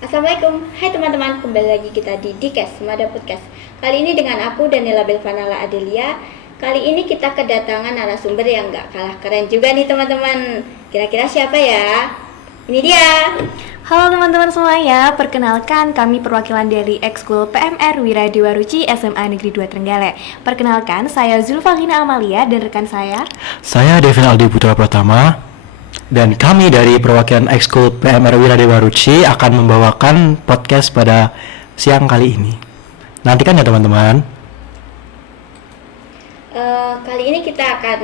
Assalamualaikum, hai teman-teman, kembali lagi kita di Dikes Mada Podcast. Kali ini dengan aku Daniela Belvanala Adelia. Kali ini kita kedatangan narasumber yang gak kalah keren juga nih teman-teman. Kira-kira siapa ya? Ini dia. Halo teman-teman semuanya, perkenalkan kami perwakilan dari Ekskul PMR Wira Dewa Ruci SMA Negeri 2 Trenggalek. Perkenalkan, saya Zulfalina Amalia dan rekan Saya Devin Aldi Putra Pratama. Dan kami dari perwakilan Ekskul PMR Wira Dewa Ruci akan membawakan podcast pada siang kali ini. Nantikan ya teman-teman. Kali ini kita akan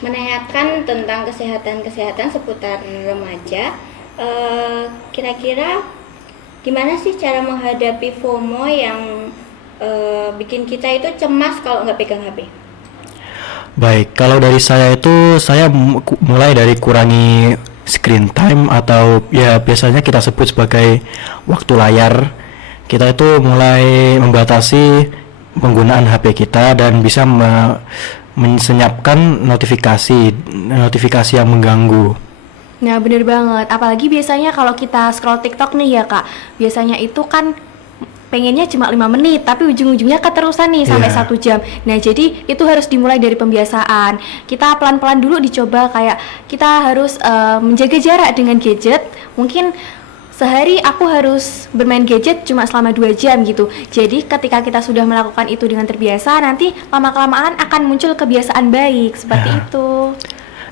menanyakan tentang kesehatan seputar remaja. Kira-kira gimana sih cara menghadapi FOMO yang bikin kita itu cemas kalau nggak pegang HP? Baik, kalau dari saya itu saya mulai dari kurangi screen time atau ya biasanya kita sebut sebagai waktu layar. Kita itu mulai membatasi penggunaan HP kita dan bisa mensenyapkan notifikasi yang mengganggu. Nah bener banget, apalagi biasanya kalau kita scroll TikTok nih ya kak, biasanya itu kan pengennya cuma 5 menit, tapi ujung-ujungnya keterusan nih sampai 1 jam. Nah jadi itu harus dimulai dari pembiasaan. Kita pelan-pelan dulu dicoba, kayak kita harus menjaga jarak dengan gadget. Mungkin sehari aku harus bermain gadget cuma selama 2 jam gitu. Jadi ketika kita sudah melakukan itu dengan terbiasa, nanti lama-kelamaan akan muncul kebiasaan baik seperti itu.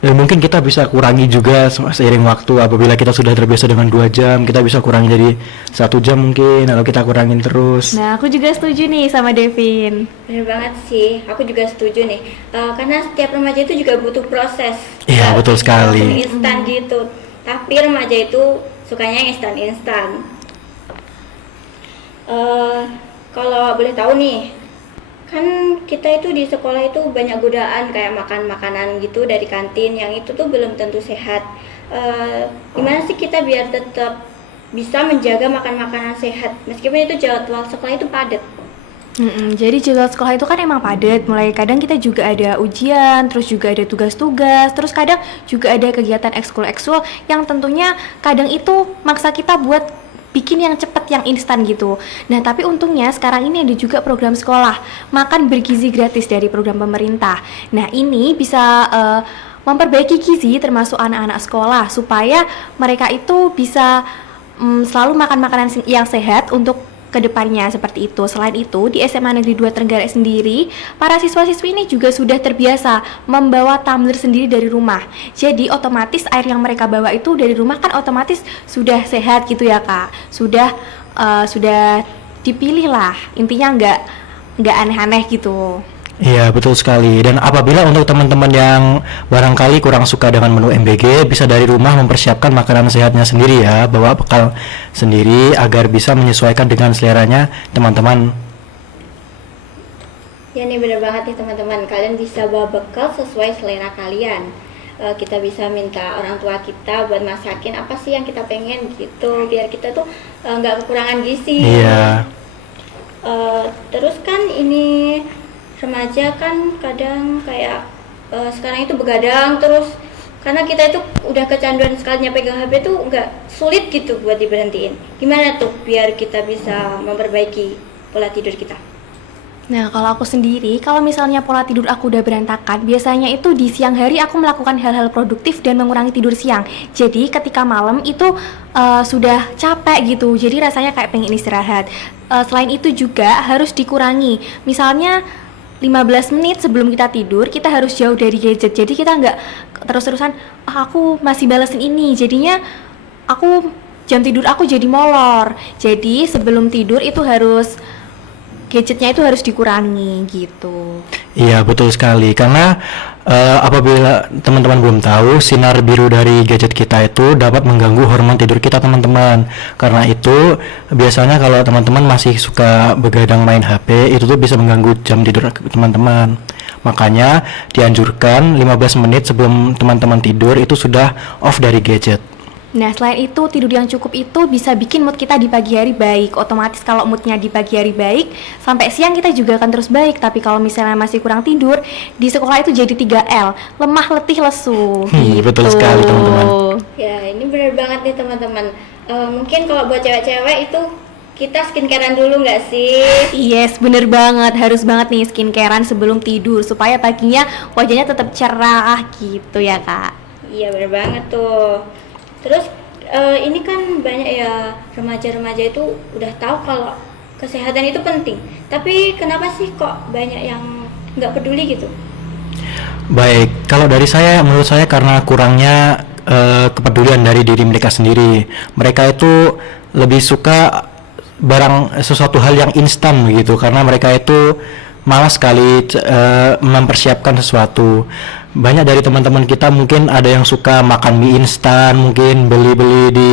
Dan mungkin kita bisa kurangi juga seiring waktu. Apabila kita sudah terbiasa dengan 2 jam, kita bisa kurangi jadi 1 jam mungkin, atau kita kurangin terus. Nah aku juga setuju nih sama Devin. Bener banget sih, aku juga setuju nih. Karena setiap remaja itu juga butuh proses. Iya, betul sekali. Langsung instan gitu. Tapi remaja itu sukanya instan. Kalau boleh tahu nih, kan kita itu di sekolah itu banyak godaan kayak makan makanan gitu dari kantin yang itu tuh belum tentu sehat. Gimana sih kita biar tetap bisa menjaga makan makanan sehat meskipun itu jadwal sekolah itu padat? Jadi jadwal sekolah itu kan emang padat, mulai kadang kita juga ada ujian, terus juga ada tugas-tugas, terus kadang juga ada kegiatan ekskul yang tentunya kadang itu maksa kita buat bikin yang cepat, yang instan gitu. Nah tapi untungnya sekarang ini ada juga program sekolah makan bergizi gratis dari program pemerintah. Nah ini bisa memperbaiki gizi termasuk anak-anak sekolah supaya mereka itu bisa selalu makan makanan yang sehat untuk kedepannya seperti itu. Selain itu, di SMA Negeri 2 Trenggalek sendiri, para siswa-siswi ini juga sudah terbiasa membawa tumbler sendiri dari rumah. Jadi otomatis air yang mereka bawa itu dari rumah kan otomatis sudah sehat gitu ya kak. Sudah dipilih lah. Intinya nggak aneh-aneh gitu. Iya, betul sekali. Dan apabila untuk teman-teman yang barangkali kurang suka dengan menu MBG, bisa dari rumah mempersiapkan makanan sehatnya sendiri ya, bawa bekal sendiri agar bisa menyesuaikan dengan seleranya teman-teman. Ya nih bener banget nih teman-teman, kalian bisa bawa bekal sesuai selera kalian. Kita bisa minta orang tua kita buat masakin apa sih yang kita pengen gitu, biar kita tuh nggak kekurangan gizi. Iya. Terus kan ini remaja kan kadang kayak sekarang itu begadang terus, karena kita itu udah kecanduan sekalinya pegang HP tuh nggak sulit gitu buat diberhentiin. Gimana tuh biar kita bisa memperbaiki pola tidur kita? Nah kalau aku sendiri, kalau misalnya pola tidur aku udah berantakan, biasanya itu di siang hari aku melakukan hal-hal produktif dan mengurangi tidur siang. Jadi ketika malam itu sudah capek gitu, jadi rasanya kayak pengen istirahat. Selain itu juga harus dikurangi, misalnya 15 menit sebelum kita tidur, kita harus jauh dari gadget. Jadi kita nggak terus-terusan, aku masih balesin ini. Jadinya jam tidur aku jadi molor. Jadi sebelum tidur itu gadgetnya itu harus dikurangi gitu. Iya, betul sekali. Karena apabila teman-teman belum tahu, sinar biru dari gadget kita itu dapat mengganggu hormon tidur kita teman-teman. Karena itu biasanya kalau teman-teman masih suka begadang main HP, itu tuh bisa mengganggu jam tidur teman-teman. Makanya dianjurkan 15 menit sebelum teman-teman tidur itu sudah off dari gadget. Nah selain itu, tidur yang cukup itu bisa bikin mood kita di pagi hari baik. Otomatis kalau moodnya di pagi hari baik, sampai siang kita juga akan terus baik. Tapi kalau misalnya masih kurang tidur, di sekolah itu jadi 3L, lemah, letih, lesu gitu. Betul sekali teman-teman. Ya ini benar banget nih teman-teman. Mungkin kalau buat cewek-cewek itu kita skincarean dulu nggak sih? Yes, bener banget. Harus banget nih skincarean sebelum tidur supaya paginya wajahnya tetap cerah gitu ya, Kak. Iya bener banget tuh. Terus ini kan banyak ya remaja-remaja itu udah tahu kalau kesehatan itu penting. Tapi kenapa sih kok banyak yang nggak peduli gitu? Baik, kalau dari saya, menurut saya karena kurangnya kepedulian dari diri mereka sendiri. Mereka itu lebih suka sesuatu hal yang instan begitu, karena mereka itu malas sekali mempersiapkan sesuatu. Banyak dari teman-teman kita mungkin ada yang suka makan mie instan, mungkin beli-beli di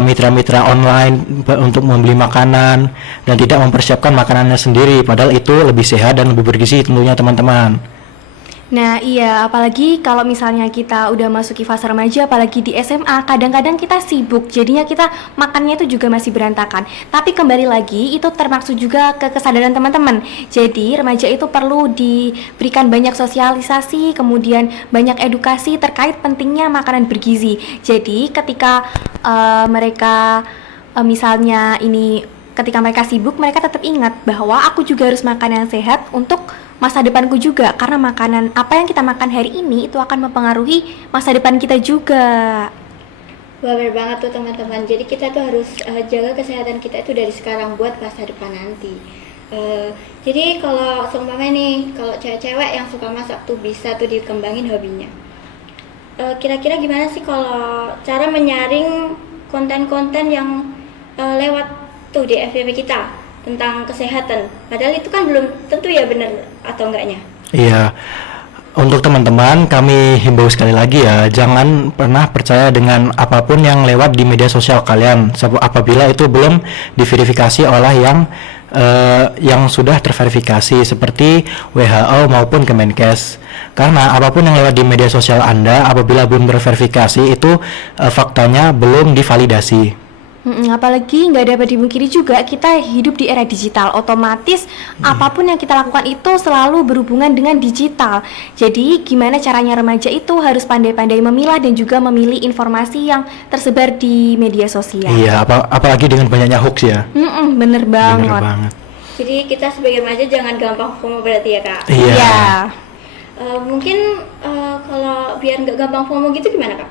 mitra-mitra online untuk membeli makanan dan tidak mempersiapkan makanannya sendiri, padahal itu lebih sehat dan lebih bergizi tentunya teman-teman. Nah iya, apalagi kalau misalnya kita udah masuki fase remaja, apalagi di SMA, kadang-kadang kita sibuk, jadinya kita makannya itu juga masih berantakan. Tapi kembali lagi, itu termaksud juga ke kesadaran teman-teman. Jadi remaja itu perlu diberikan banyak sosialisasi, kemudian banyak edukasi terkait pentingnya makanan bergizi. Jadi ketika mereka misalnya ini, ketika mereka sibuk, mereka tetap ingat bahwa aku juga harus makan yang sehat untuk masa depanku juga, karena makanan apa yang kita makan hari ini itu akan mempengaruhi masa depan kita juga. Wah bener banget tuh teman-teman. Jadi kita tuh harus jaga kesehatan kita itu dari sekarang buat masa depan nanti. Jadi kalau seumpama nih, kalau cewek-cewek yang suka masak tuh bisa tuh dikembangin hobinya. Kira-kira gimana sih kalau cara menyaring konten-konten yang lewat tuh di FYP kita tentang kesehatan, padahal itu kan belum tentu ya benar atau enggaknya. Iya, untuk teman-teman kami himbau sekali lagi ya, jangan pernah percaya dengan apapun yang lewat di media sosial kalian apabila itu belum diverifikasi oleh yang sudah terverifikasi seperti WHO maupun Kemenkes. Karena apapun yang lewat di media sosial Anda apabila belum terverifikasi itu faktanya belum divalidasi. Apalagi nggak dapat dipungkiri juga kita hidup di era digital, otomatis apapun yang kita lakukan itu selalu berhubungan dengan digital. Jadi gimana caranya remaja itu harus pandai-pandai memilah dan juga memilih informasi yang tersebar di media sosial. Iya, apalagi dengan banyaknya hoax ya. Bener banget. Bener banget. Jadi kita sebagai remaja jangan gampang FOMO berarti ya kak? Iya. Mungkin kalau biar nggak gampang FOMO gitu gimana kak?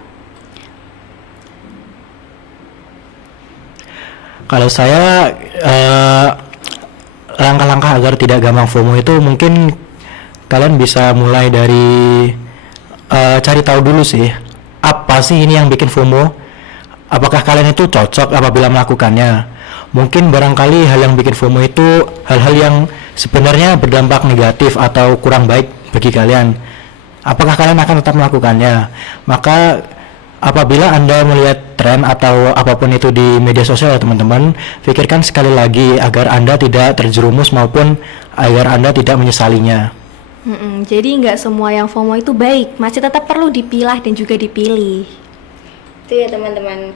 Kalau saya langkah-langkah agar tidak gampang FOMO itu mungkin kalian bisa mulai dari cari tahu dulu sih, apa sih ini yang bikin FOMO? Apakah kalian itu cocok apabila melakukannya? Mungkin barangkali hal yang bikin FOMO itu hal-hal yang sebenarnya berdampak negatif atau kurang baik bagi kalian. Apakah kalian akan tetap melakukannya? Maka apabila Anda melihat tren atau apapun itu di media sosial ya teman-teman, pikirkan sekali lagi agar Anda tidak terjerumus maupun agar Anda tidak menyesalinya. Jadi nggak semua yang FOMO itu baik, masih tetap perlu dipilah dan juga dipilih. Itu ya teman-teman.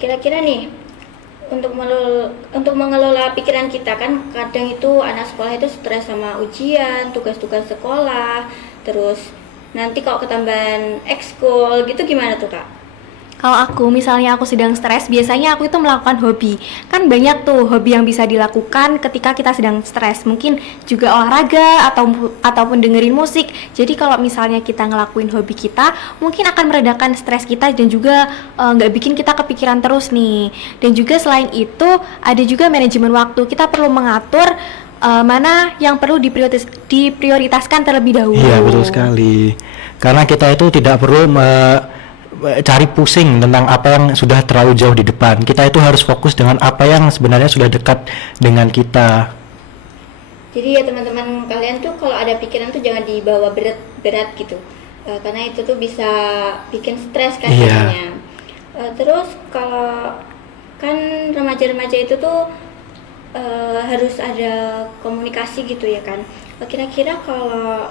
Kira-kira nih untuk mengelola pikiran kita, kan kadang itu anak sekolah itu stres sama ujian, tugas-tugas sekolah, terus nanti kalau ketambahan ekskul gitu gimana tuh kak? Kalau aku, misalnya aku sedang stres, biasanya aku itu melakukan hobi. Kan banyak tuh hobi yang bisa dilakukan ketika kita sedang stres. Mungkin juga olahraga ataupun dengerin musik. Jadi kalau misalnya kita ngelakuin hobi kita, mungkin akan meredakan stres kita dan juga nggak bikin kita kepikiran terus nih. Dan juga selain itu, ada juga manajemen waktu. Kita perlu mengatur mana yang perlu diprioritaskan terlebih dahulu. Iya, betul sekali. Karena kita itu tidak perlu cari pusing tentang apa yang sudah terlalu jauh di depan. Kita itu harus fokus dengan apa yang sebenarnya sudah dekat dengan kita. Jadi ya teman-teman, kalian tuh kalau ada pikiran tuh jangan dibawa berat gitu, karena itu tuh bisa bikin stres kan jadinya. Terus kalau kan remaja-remaja itu tuh harus ada komunikasi gitu ya kan. Kira-kira kalau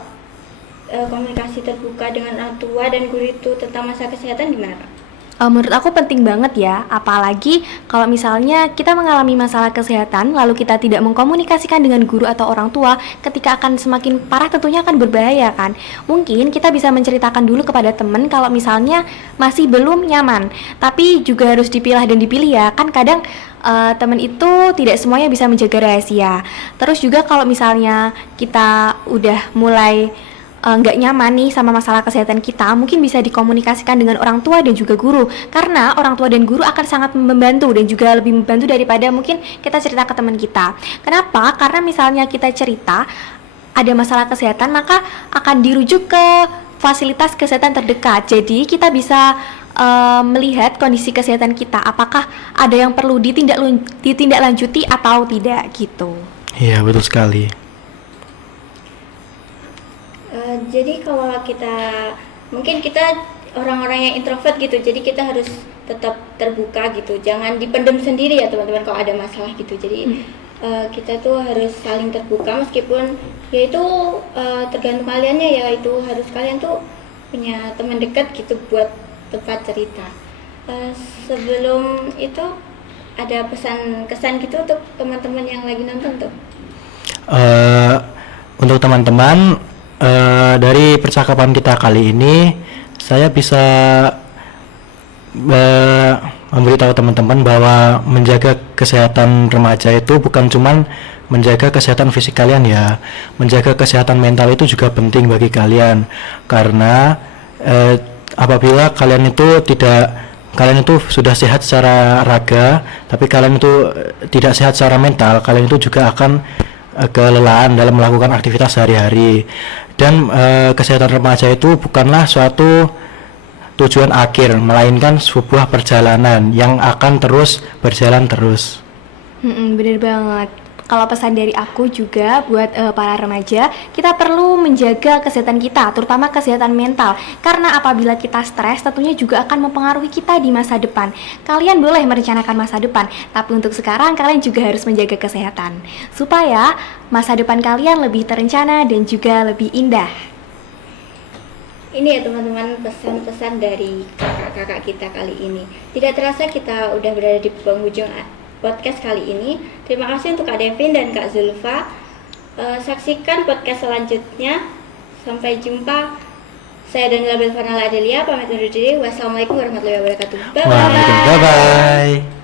komunikasi terbuka dengan orang tua dan guru itu tentang masalah kesehatan gimana kak? Menurut aku penting banget ya, apalagi kalau misalnya kita mengalami masalah kesehatan lalu kita tidak mengkomunikasikan dengan guru atau orang tua, ketika akan semakin parah tentunya akan berbahaya kan. Mungkin kita bisa menceritakan dulu kepada teman kalau misalnya masih belum nyaman, tapi juga harus dipilah dan dipilih ya, kan kadang teman itu tidak semuanya bisa menjaga rahasia. Terus juga kalau misalnya kita udah mulai nggak nyaman nih sama masalah kesehatan kita, mungkin bisa dikomunikasikan dengan orang tua dan juga guru, karena orang tua dan guru akan sangat membantu dan juga lebih membantu daripada mungkin kita cerita ke teman kita. Kenapa? Karena misalnya kita cerita ada masalah kesehatan, maka akan dirujuk ke fasilitas kesehatan terdekat. Jadi kita bisa melihat kondisi kesehatan kita, apakah ada yang perlu ditindaklanjuti atau tidak gitu. Iya, betul sekali. Jadi kalau mungkin kita orang-orang yang introvert gitu, jadi kita harus tetap terbuka gitu, jangan dipendam sendiri ya teman-teman kalau ada masalah gitu. Jadi kita tuh harus saling terbuka, meskipun ya itu tergantung kaliannya ya, itu harus kalian tuh punya teman dekat gitu buat tempat cerita. Sebelum itu ada pesan kesan gitu untuk teman-teman yang lagi nonton tuh. Untuk teman-teman, dari percakapan kita kali ini saya bisa memberitahu teman-teman bahwa menjaga kesehatan remaja itu bukan cuman menjaga kesehatan fisik kalian ya, menjaga kesehatan mental itu juga penting bagi kalian, karena apabila kalian itu sudah sehat secara raga tapi kalian itu tidak sehat secara mental, kalian itu juga akan kelelahan dalam melakukan aktivitas sehari-hari. Dan kesehatan remaja itu bukanlah suatu tujuan akhir, melainkan sebuah perjalanan yang akan terus berjalan terus. Bener banget. Kalau pesan dari aku juga buat para remaja, kita perlu menjaga kesehatan kita, terutama kesehatan mental. Karena apabila kita stres, tentunya juga akan mempengaruhi kita di masa depan. Kalian boleh merencanakan masa depan, tapi untuk sekarang kalian juga harus menjaga kesehatan, supaya masa depan kalian lebih terencana dan juga lebih indah. Ini ya teman-teman, pesan-pesan dari kakak-kakak kita kali ini. Tidak terasa kita udah berada di penghujung podcast kali ini. Terima kasih untuk Kak Devin dan Kak Zulfa. Saksikan podcast selanjutnya. Sampai jumpa. Saya Daniela Belvanala Adelia pamit undur diri. Wassalamualaikum warahmatullahi wabarakatuh. Bye bye. Bye bye.